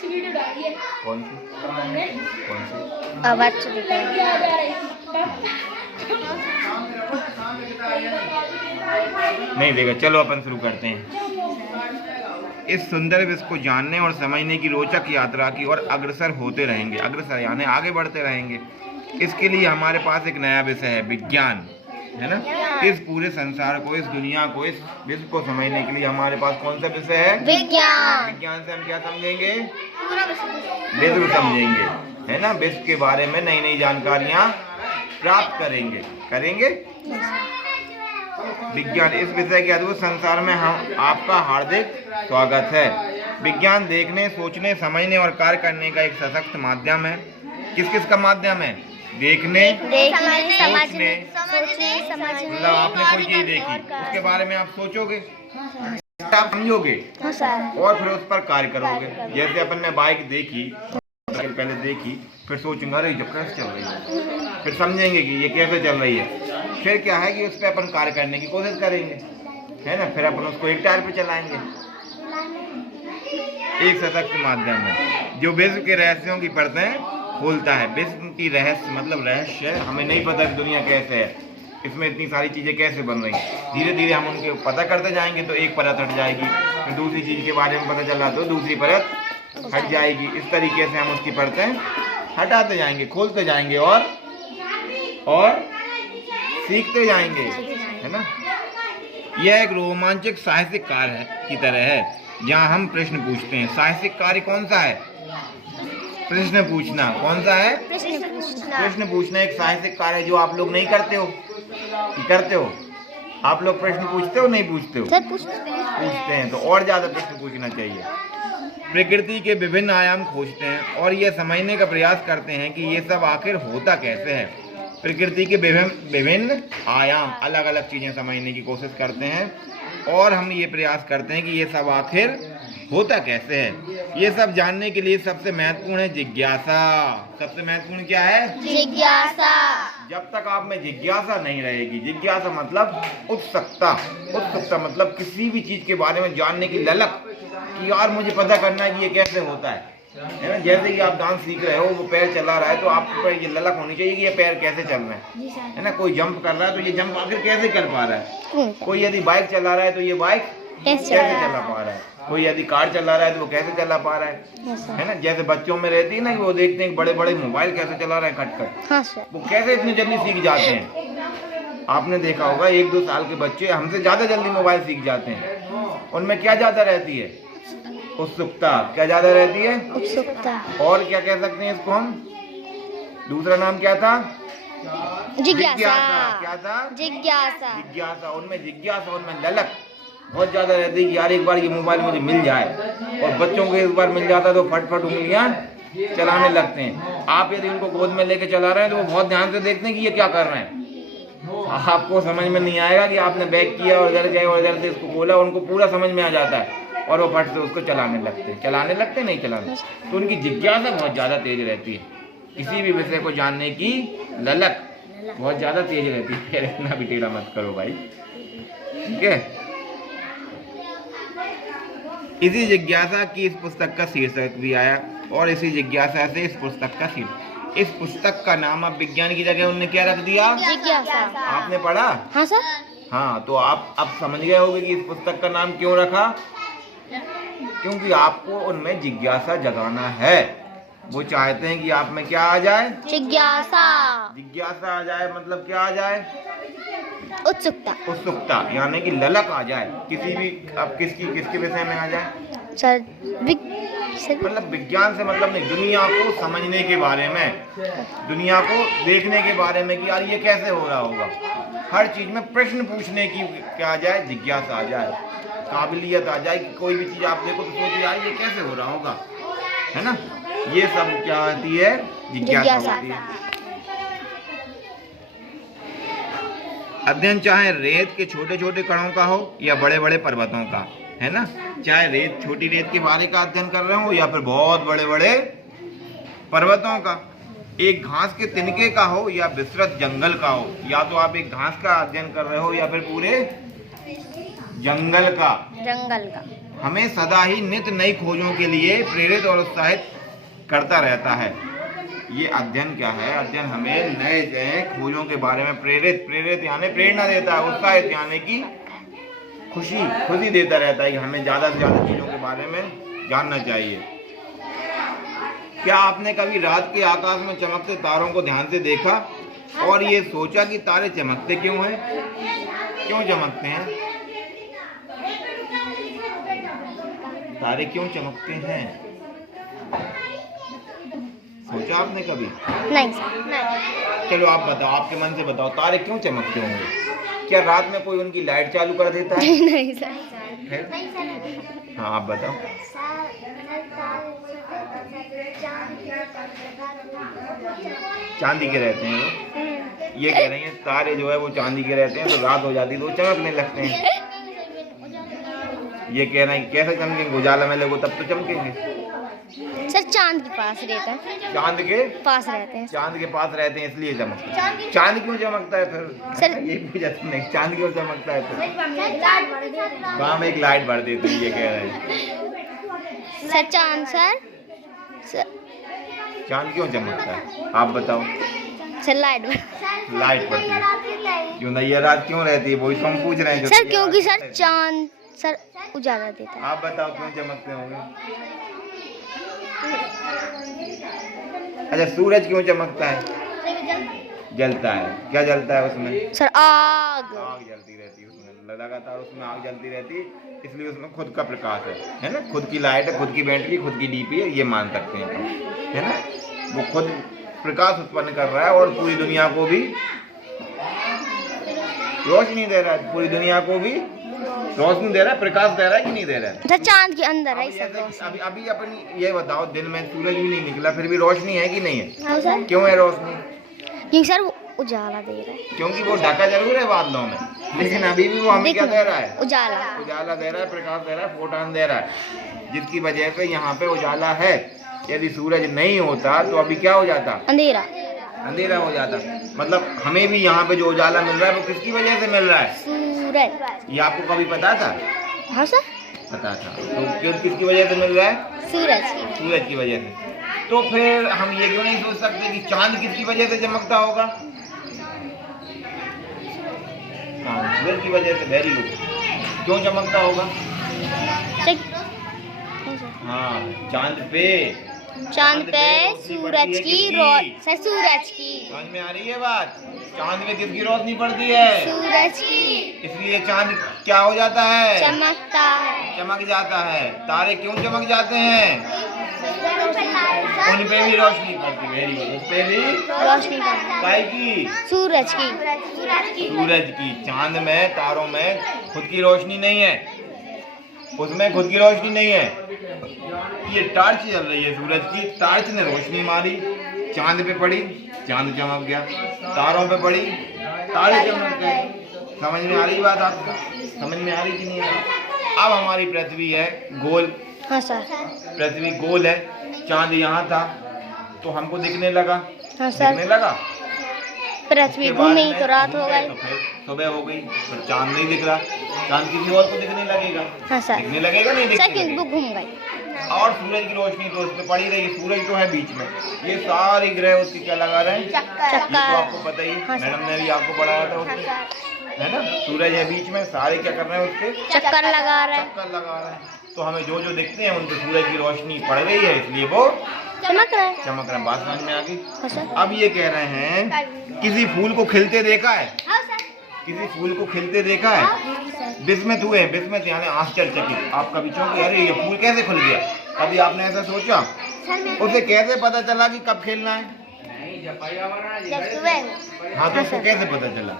अच्छी वीडियो डाली है। कौन सी? आवाज से दिखा नहीं देगा। चलो अपन शुरू करते हैं। इस सुंदर विश्व को जानने और समझने की रोचक यात्रा की ओर अग्रसर होते रहेंगे। अग्रसर यानी आगे बढ़ते रहेंगे। इसके लिए हमारे पास एक नया विषय है, विज्ञान, है ना। इस पूरे संसार को, इस दुनिया को, इस विश्व को समझने के लिए हमारे पास कौन सा विषय है? विज्ञान। विज्ञान से हम क्या समझेंगे? विश्व समझेंगे, है ना। विश्व के बारे में नई नई जानकारियां प्राप्त करेंगे। विज्ञान, इस विषय के अद्भुत संसार में हम आपका हार्दिक स्वागत है। विज्ञान देखने, सोचने, समझने और कार्य करने का एक सशक्त माध्यम है। किस का माध्यम है? देखने, सोचने, मतलब आपने कोई चीज देखी, उसके बारे में आप सोचोगे, आप समझोगे और फिर उस पर कार्य करोगे। जैसे अपन ने बाइक देखी, पहले देखी, फिर सोचेंगे अरे जब कैसे चल रही है, फिर समझेंगे कि ये कैसे चल रही है, फिर क्या है कि उस पर अपन कार्य करने की कोशिश करेंगे, है ना। फिर अपन उसको एक टायर पे चलाएंगे। एक सशक्त माध्यम है जो विश्व के रहस्यों की परतें खोलता है। विश्व की रहस्य मतलब रहस्य, हमें नहीं पता कि दुनिया कैसे है, इसमें इतनी सारी चीजें कैसे बन रही। धीरे धीरे हम उनके पता करते जाएंगे तो एक परत हट जाएगी, फिर दूसरी चीज के बारे में पता चला तो दूसरी परत हट जाएगी। इस तरीके से हम उसकी परतें हटाते जाएंगे, खोलते जाएंगे और सीखते जाएंगे, है ना। यह एक रोमांचक साहित्यिक कार्य की तरह है जहाँ हम प्रश्न पूछते हैं। साहित्यिक कार्य कौन सा है? प्रश्न पूछना। कौन सा है? प्रश्न पूछना एक साहित्यिक कार्य है जो आप लोग नहीं करते हो। करते हो आप लोग? प्रश्न पूछते हो नहीं पूछते हो? पूछते हैं। तो और ज्यादा प्रश्न पूछना चाहिए। प्रकृति के विभिन्न आयाम खोजते हैं और ये समझने का प्रयास करते हैं कि ये सब आखिर होता कैसे है। प्रकृति के विभिन्न आयाम, अलग अलग चीजें समझने की कोशिश करते हैं और हम ये प्रयास करते हैं कि ये सब आखिर होता कैसे है। ये सब जानने के लिए सबसे महत्वपूर्ण है जिज्ञासा। सबसे महत्वपूर्ण क्या है? जिज्ञासा। जब तक आप में जिज्ञासा नहीं रहेगी, जिज्ञासा मतलब उत्सुकता, उत्सुकता मतलब किसी भी चीज के बारे में जानने की ललक कि यार मुझे पता करना है कि ये कैसे होता है ना। जैसे कि आप डांस सीख रहे हो, वो पैर चला रहा है तो आपके पर ये ललक होनी चाहिए कि ये पैर कैसे चल रहे हैं, है ना। कोई जंप कर रहा है तो ये जंप आखिर कैसे कर पा रहा है। कोई यदि बाइक चला रहा है तो ये बाइक कैसे चला पा रहा है। कोई यदि कार चला रहा है तो वो कैसे चला पा रहा है ना। जैसे बच्चों में रहती है ना कि वो देखते हैं बड़े बड़े मोबाइल कैसे चला रहे हैं खटखट, वो कैसे इतनी जल्दी सीख जाते हैं। आपने देखा होगा 1-2 साल के बच्चे हमसे ज्यादा जल्दी मोबाइल सीख जाते हैं। उनमें क्या ज्यादा रहती है? उत्सुकता। क्या ज्यादा रहती है? उत्सुकता। और क्या कह सकते हैं इसको हम? दूसरा नाम क्या था? जिज्ञासा। क्या था? जिज्ञासा। उनमें जिज्ञासा, उनमें ललक बहुत ज्यादा रहती है कि यार एक बार ये मोबाइल मुझे मिल जाए। और बच्चों को एक बार मिल जाता तो फटफट उंगलियां चलाने लगते हैं। आप यदि उनको गोद में लेके चला रहे हैं तो वो बहुत ध्यान से देखते हैं कि ये क्या कर रहे हैं। आपको समझ में नहीं आएगा कि आपने बैक किया और इधर गए और इधर से इसको खोला, उनको पूरा समझ में आ जाता है और वो फट से उसको चलाने लगते नहीं चलाने। तो उनकी जिज्ञासा बहुत ज्यादा तेज रहती है। किसी भी विषय को जानने की ललक बहुत ज्यादा तेज रहती है। इतना भी टेढ़ा मत करो भाई, ठीक है। इसी जिज्ञासा की इस पुस्तक का शीर्षक भी आया और इसी जिज्ञासा से इस पुस्तक का शीर्षक। इस पुस्तक का नाम अब विज्ञान की जगह उन्होंने क्या रख दिया? जिज्ञासा। आपने पढ़ा? हाँ सर। हाँ, तो आप अब समझ गए होंगे कि इस पुस्तक का नाम क्यों रखा। क्योंकि आपको उनमें जिज्ञासा जगाना है। वो चाहते हैं कि आप में क्या आ जाए? जिज्ञासा। जिज्ञासा आ जाए मतलब क्या आ जाए? उत्सुकता, यानी कि ललक आ जाए किसी भी। अब किसके विषय में आ जाए? सर मतलब विज्ञान से मतलब नहीं, दुनिया को समझने के बारे में, दुनिया को देखने के बारे में कि यार ये कैसे हो रहा होगा। हर चीज में प्रश्न पूछने की क्या आ जाए? जिज्ञासा आ जाए, काबिलियत आ जाए कि कोई भी चीज आप देखो तो सोचो यार ये कैसे हो रहा होगा, है ना। ये सब क्या होती है? जिज्ञासा होती है। अध्ययन चाहे रेत के छोटे छोटे कणों का हो या बड़े बड़े पर्वतों का, है ना। चाहे रेत, छोटी रेत के बारे का अध्ययन कर रहे हो या फिर बहुत बड़े बड़े पर्वतों का, एक घास के तिनके का हो या विस्तृत जंगल का हो। या तो आप एक घास का अध्ययन कर रहे हो या फिर पूरे जंगल का, हमें सदा ही नित्य नई खोजों के लिए प्रेरित और उत्साहित करता रहता है। ये अध्ययन क्या है? अध्ययन हमें नए नए खोजों के बारे में प्रेरित यानी प्रेरणा देता है, उत्साहित यानी कि खुशी देता रहता है कि हमें ज़्यादा से ज़्यादा चीज़ों के बारे में जानना चाहिए। क्या आपने कभी रात के आकाश में चमकते तारों को ध्यान से देखा और ये सोचा कि तारे चमकते क्यों हैं? क्यों चमकते हैं? तारे क्यों चमकते हैं? सोचा आपने कभी? नहीं सर, नहीं। चलो आप बताओ, आपके मन से बताओ, तारे क्यों चमकते होंगे? क्या रात में कोई उनकी लाइट चालू कर देता है? नहीं सर। फिर? हाँ आप बताओ। चांदी के रहते हैं वो। ये कह रही हैं तारे जो है वो चांदी के रहते हैं, तो रात हो जाती है तो वो चमकने लगते हैं। ये कह रहे हैं कैसे चमकेंगे? उजाला में लगो तब तो चमकेंगे। सर चांद के पास रहता है। चांद के पास रहते हैं। चांद के पास रहते हैं इसलिए चमकते हैं। चांद क्यों चमकता है फिर? सर ये पूछा तुमने, चांद क्यों चमकता है फिर? वहाँ में एक लाइट भर देते हैं, ये कह रहे हैं। सर चांद सर चांद क्यों चमकता है आप बताओ? सर लाइट पड़ती है। क्यों नहीं, ये रात क्यों रहती है? वही तो हम पूछ रहे हैं। सर क्योंकि सर चांद सर उजाला देता है। आप बताओ क्यों चमकते होंगे? अच्छा सूरज क्यों चमकता है? जलता है। क्या जलता है उसमें? सर आग जलती रहती है उसमें, लगातार उसमें आग जलती रहती है, इसलिए उसमें खुद का प्रकाश है ना? खुद की लाइट है, खुद की बैटरी, खुद की डीपी है, ये मान सकते हैं, है ना? वो खुद प्रकाश उत्पन्न कर रहा है और पूरी दुनिया को भी रोशनी दे रहा है। पूरी दुनिया को भी रोशनी दे रहा है, प्रकाश दे रहा है कि नहीं दे रहा है? सर चांद के अंदर है सब। अभी अपनी ये बताओ, दिन में सूरज भी नहीं निकला फिर भी रोशनी है कि नहीं है? हाँ सर। क्यों है रोशनी? क्योंकि सर वो उजाला दे रहा है। क्योंकि वो ढका जरूर है बादलों में, लेकिन अभी भी वो हमें क्या दे रहा है? उजाला दे रहा है, प्रकाश दे रहा है, फोटोन दे रहा है, जिसकी वजह से यहाँ पे उजाला है। यदि सूरज नहीं होता तो अभी क्या हो जाता? अंधेरा हो जाता। मतलब हमें भी यहाँ पे जो उजाला मिल रहा है वो किसकी वजह से मिल रहा है? सूरज। ये आपको कभी पता था? हाँ सर पता था। तो किसकी वजह से मिल रहा है? सूरज की वजह से। तो फिर हम ये क्यों नहीं सोच सकते कि चांद किसकी वजह से चमकता होगा? सूरज की वजह से। Very good. क्यों चमकता होगा? हाँ चांद पे सूरज की समझ में आ रही है बात? चांद में किसकी रोशनी पड़ती है? सूरज की। इसलिए चांद क्या हो जाता है? चमकता है। चमक जाता है। तारे क्यों चमक जाते हैं? उन पे भी रोशनी पड़ती है। Very good. उस पे भी रोशनी काय की? सूरज की। चांद में, तारों में खुद की रोशनी नहीं है, उसमें खुद की रोशनी नहीं है। ये टार्च चल रही है सूरज की, टार्च ने रोशनी मारी, चांद पे पड़ी, चांद चमक गया। तारों पे पड़ी, तारे चमक गए। समझ में आ रही बात आपको? समझ में आ रही कि नहीं? अब हमारी पृथ्वी है गोल। हाँ सर। पृथ्वी गोल है, चांद यहाँ था तो हमको दिखने लगा। हाँ सर। दिखने लगा। पृथ्वी घूमी तो रात हो गई, तो फिर सुबह हो गई, फिर चांद नहीं दिख रहा। चांद किसी और को दिखने लगेगा। हाँ सर। दिखने लगेगा नहीं? सर क्योंकि वो घूम गई। और सूरज की रोशनी तो उस पर पड़ी रही। सूरज तो है बीच में, ये सारे ग्रह उसकी क्या लगा रहे हैं? चक्कर। ये तो आपको पता ही। हाँ मैडम ने भी आपको पढ़ाया था उसमें, है ना? सूरज है बीच में, सारे क्या कर रहे हैं? उसके चक्कर लगा रहे हैं। तो हमें जो जो दिखते हैं उन पर सूरज की रोशनी पड़ रही है, इसलिए वो चमक रहे। बात समझ में आ गई? हाँ सर। अब ये कह रहे हैं किसी फूल को खिलते देखा है? किसी फूल को खिलते देखा है? बिस्मित हुए, बिस्मित यानी आश्चर्यचकित। आप कभी चौंके, अरे ये फूल कैसे खुल गया? कभी आपने ऐसा सोचा? उसे कैसे पता चला कि कब खिलना है? जब सुबह। हाँ तो उसको कैसे पता चला?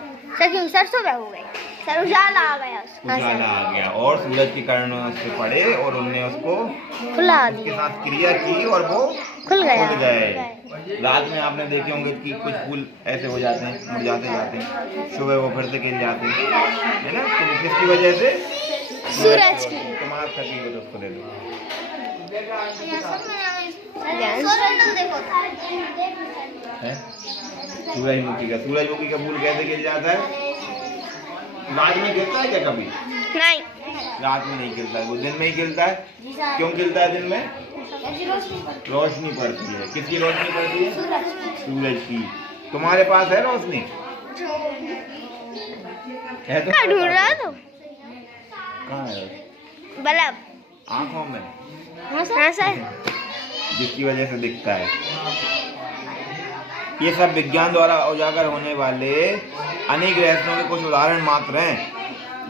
सर सुबह हो गई, सर उजाला आ गया। उजाला आ गया और सूरज की किरणें उस पे पड़े और उनने उसको खुला उसके दिया, साथ क्रिया की और वो खुल गए। गया। रात में आपने देखे होंगे कि कुछ फूल ऐसे हो जाते हैं, मुरझाते जाते हैं, सुबह वो फिर से खिल जाते हैं, है ना? तो किसकी वजह से? सूरज की। तुम्हारा खती हो तो उसको दे दो। सूरजमुखी का फूल कैसे खिल जाता है? बाद में गिरता है क्या कभी? नहीं। रात में नहीं खिलता है, वो दिन में ही खिलता है। क्यों खिलता है दिन में? रोशनी पड़ती है। किसकी रोशनी पड़ती है? सूरज की। तुम्हारे पास है रोशनी? है तो ढूंढ रहा तो कहाँ है? बल्ब आंखों में, हाँ सर। जिसकी वजह से दिखता है। ये सब विज्ञान द्वारा उजागर होने वाले अनेक रहस्यों के कुछ उदाहरण मात्र हैं।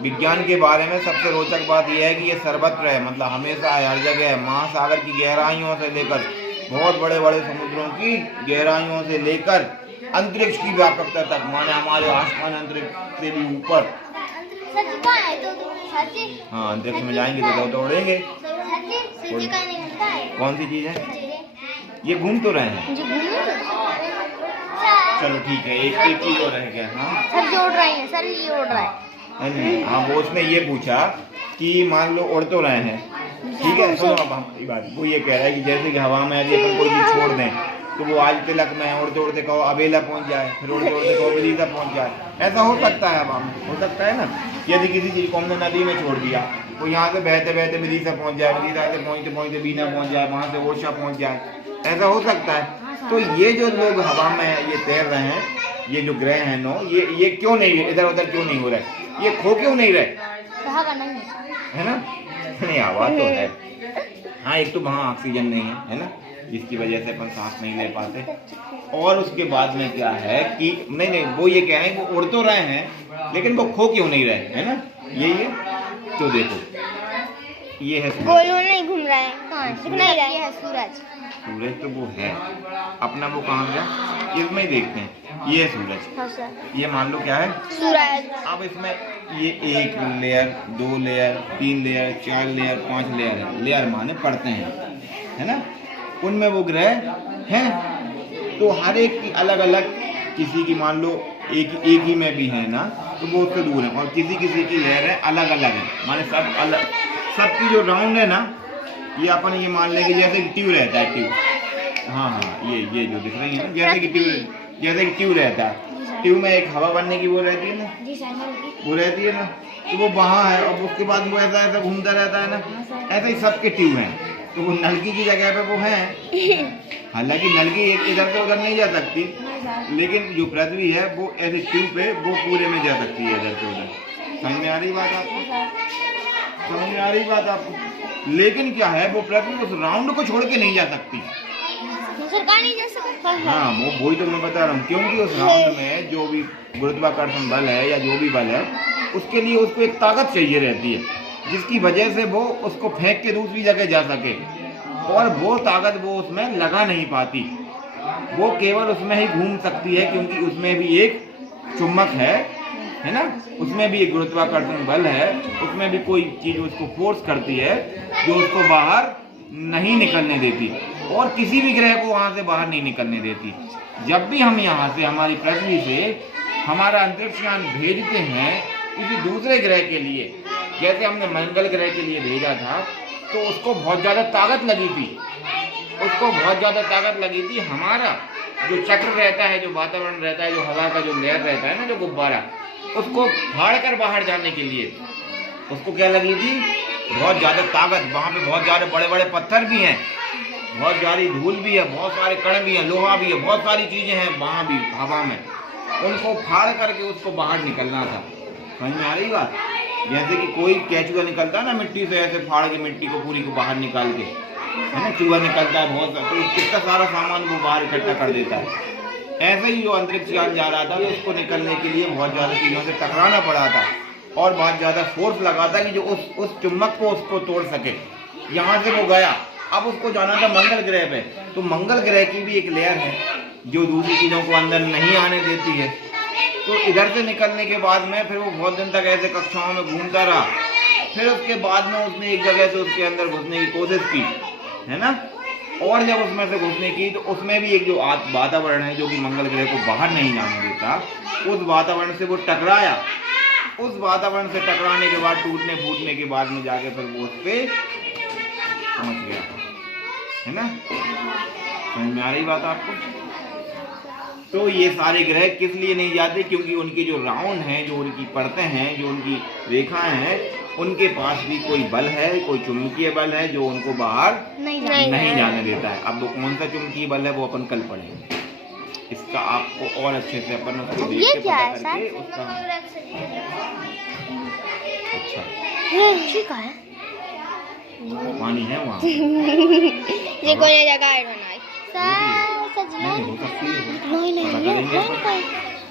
विज्ञान के बारे में सबसे रोचक बात यह है कि ये सर्वत्र है, मतलब हमेशा है, हर जगह है। महासागर की गहराइयों से लेकर बहुत बड़े बड़े समुद्रों की गहराइयों से लेकर अंतरिक्ष की व्यापकता तक, माने हमारे आसमान अंतरिक्ष से भी ऊपर। हाँ, अंतरिक्ष में जाएंगे तो उड़ेंगे। कौन सी चीज है? ये घूम तो रहे हैं। चलो ठीक है, एक चीज और रह गया। हाँ सर जोड़ रहे हैं, सर ये उड़ रहा है। हाँ, वो उसने ये पूछा कि मान लो उड़ तो रहे हैं, ठीक है, सुनो अब हमारी बात। वो ये कह रहा है कि जैसे कि हवा में यदि अपन कोई चीज छोड़ दें तो वो आज तिलक में उड़ते उड़ते कहो अबेला पहुंच जाए, फिर उड़ते उड़ते कहो विदिशा पहुंच जाए। ऐसा हो सकता है हवा में, हो सकता है ना। यदि किसी चीज को हमने नदी में छोड़ दिया तो यहाँ से बहते बहते विदिशा पहुंच जाए, विदिशा से पहुंचते पहुंचते बीना पहुंच जाए, वहाँ से ओरछा पहुंच जाए। ऐसा हो सकता है। तो ये जो लोग हवा में ये तैर रहे हैं, ये जो ग्रह हैं नो, ये क्यों नहीं इधर उधर क्यों नहीं हो रहे? ये खो क्यों नहीं रहे? है ना? नहीं, हवा तो है। हाँ, एक तो वहाँ ऑक्सीजन नहीं है ना, जिसकी वजह से अपन सांस नहीं ले पाते। और उसके बाद में क्या है कि नहीं, वो ये कह रहे हैं वो उड़ तो रहे हैं लेकिन वो खो क्यों नहीं रहे, है ना? यही है। तो देखो, ये है गोल नहीं घूम रहा है, नहीं है सूरज। सूरज तो वो है अपना, वो कहाँ गया? इसमें ही देखते हैं। ये है सूरज। हाँ सर। ये मान लो क्या है? सूरज। अब इसमें ये 1 layer, 2 layer, 3 layer, 4 layer, 5 layer है। लेयर माने पड़ते हैं, है ना? उनमें वो ग्रह हैं। तो हर एक की अलग अलग, किसी की मान लो एक ही में भी है ना, तो वो उससे दूर है। और किसी की लेयर है अलग अलग है, माने सब अलग। सबकी जो राउंड है ना, ये अपन ये मान लेंगे जैसे कि ट्यूब रहता है, ट्यूब। हाँ, ये जो दिख रही है ना, जैसे कि ट्यूब रहता है। ट्यूब में एक हवा बनने की वो रहती है ना, वो रहती है ना, तो वो वहाँ है। और उसके बाद वो ऐसा घूमता रहता है ना। ऐसे ही सबके ट्यूब हैं। तो वो नलकी की जगह पे वो हैं। हालांकि नलकी एक इधर से उधर नहीं जा सकती, लेकिन जो पृथ्वी है वो ऐसे ट्यूब पे वो पूरे में जा सकती है, इधर से उधर। समझ में आ रही बात आपको? समझ में आ रही बात आपको? लेकिन क्या है, वो पृथ्वी उस राउंड को छोड़ के नहीं जा सकती। हाँ, वो वही तो मैं बता रहा हूँ। क्योंकि उस राउंड में जो भी गुरुत्वाकर्षण बल है या जो भी बल है, उसके लिए उसको एक ताकत चाहिए रहती है, जिसकी वजह से वो उसको फेंक के दूसरी जगह जा सके। और वो ताकत वो उसमें लगा नहीं पाती, वो केवल उसमें ही घूम सकती है, क्योंकि उसमें भी एक चुंबक है ना, उसमें भी एक गुरुत्वाकर्षण बल है, उसमें भी कोई चीज उसको फोर्स करती है जो उसको बाहर नहीं निकलने देती, और किसी भी ग्रह को वहां से बाहर नहीं निकलने देती। जब भी हम यहाँ से, हमारी पृथ्वी से हमारा अंतरिक्ष यान भेजते हैं किसी दूसरे ग्रह के लिए, जैसे हमने मंगल ग्रह के लिए भेजा था, तो उसको बहुत ज़्यादा ताकत लगी थी, हमारा जो चक्र रहता है, जो वातावरण रहता है, जो हवा का जो लेयर रहता है ना, जो गुब्बारा, उसको फाड़ कर बाहर जाने के लिए उसको क्या लगी थी? बहुत ज़्यादा ताकत। वहाँ पे बहुत ज़्यादा बड़े बड़े पत्थर भी हैं, बहुत सारी धूल भी है, बहुत सारे कण भी हैं, लोहा भी है, बहुत सारी चीज़ें हैं वहाँ भी हवा में। उनको फाड़ करके उसको बाहर निकलना था। समझ में आ रही बात? जैसे कि कोई केचुआ निकलता है ना मिट्टी से, ऐसे फाड़ के मिट्टी को पूरी को बाहर निकाल के, है ना, चूहा निकलता है बहुत, तो कितना सारा सामान वो बाहर इकट्ठा कर देता है। ऐसे ही जो अंतरिक्ष यान जा रहा था, तो उसको निकलने के लिए बहुत ज़्यादा चीज़ों से टकराना पड़ा था, और बहुत ज़्यादा फोर्स लगा था कि जो उस चुम्बक को उसको तोड़ सके। यहाँ से वो गया, अब उसको जाना था मंगल ग्रह पे। तो मंगल ग्रह की भी एक लेयर है जो दूसरी चीज़ों को अंदर नहीं आने देती है। तो इधर से निकलने के बाद में फिर वो बहुत दिन तक ऐसे कक्षाओं में घूमता रहा। फिर उसके बाद में उसने एक जगह से उसके अंदर घुसने की कोशिश की, है ना, और जब उसमें से घुसने की तो उसमें भी एक जो वातावरण है जो कि मंगल ग्रह को बाहर नहीं जाने देता, उस वातावरण से वो टकराया। उस वातावरण से टकराने के बाद, टूटने फूटने के बाद में जाके फिर वो उस पे पहुंच गया, है ना। समझ में आ रही बात आपको? तो ये सारे ग्रह किस लिए नहीं जाते? क्योंकि उनकी जो राउंड हैं, जो उनकी परतें हैं, जो उनकी रेखाएं हैं, उनके पास भी कोई बल है, कोई चुंबकीय बल है जो उनको बाहर नहीं जाने देता है। अब वो कौन सा चुंबकीय बल है वो अपन कल पढ़ेंगे। इसका आपको और अच्छे से अपन उसको देख ये के क्या पता है करके सर? उसका अच्छा ये का है? पानी है वहाँ ये कोई जगह है बनाई सर, सच नहीं हो सकती है, नहीं पता ये करेंगे है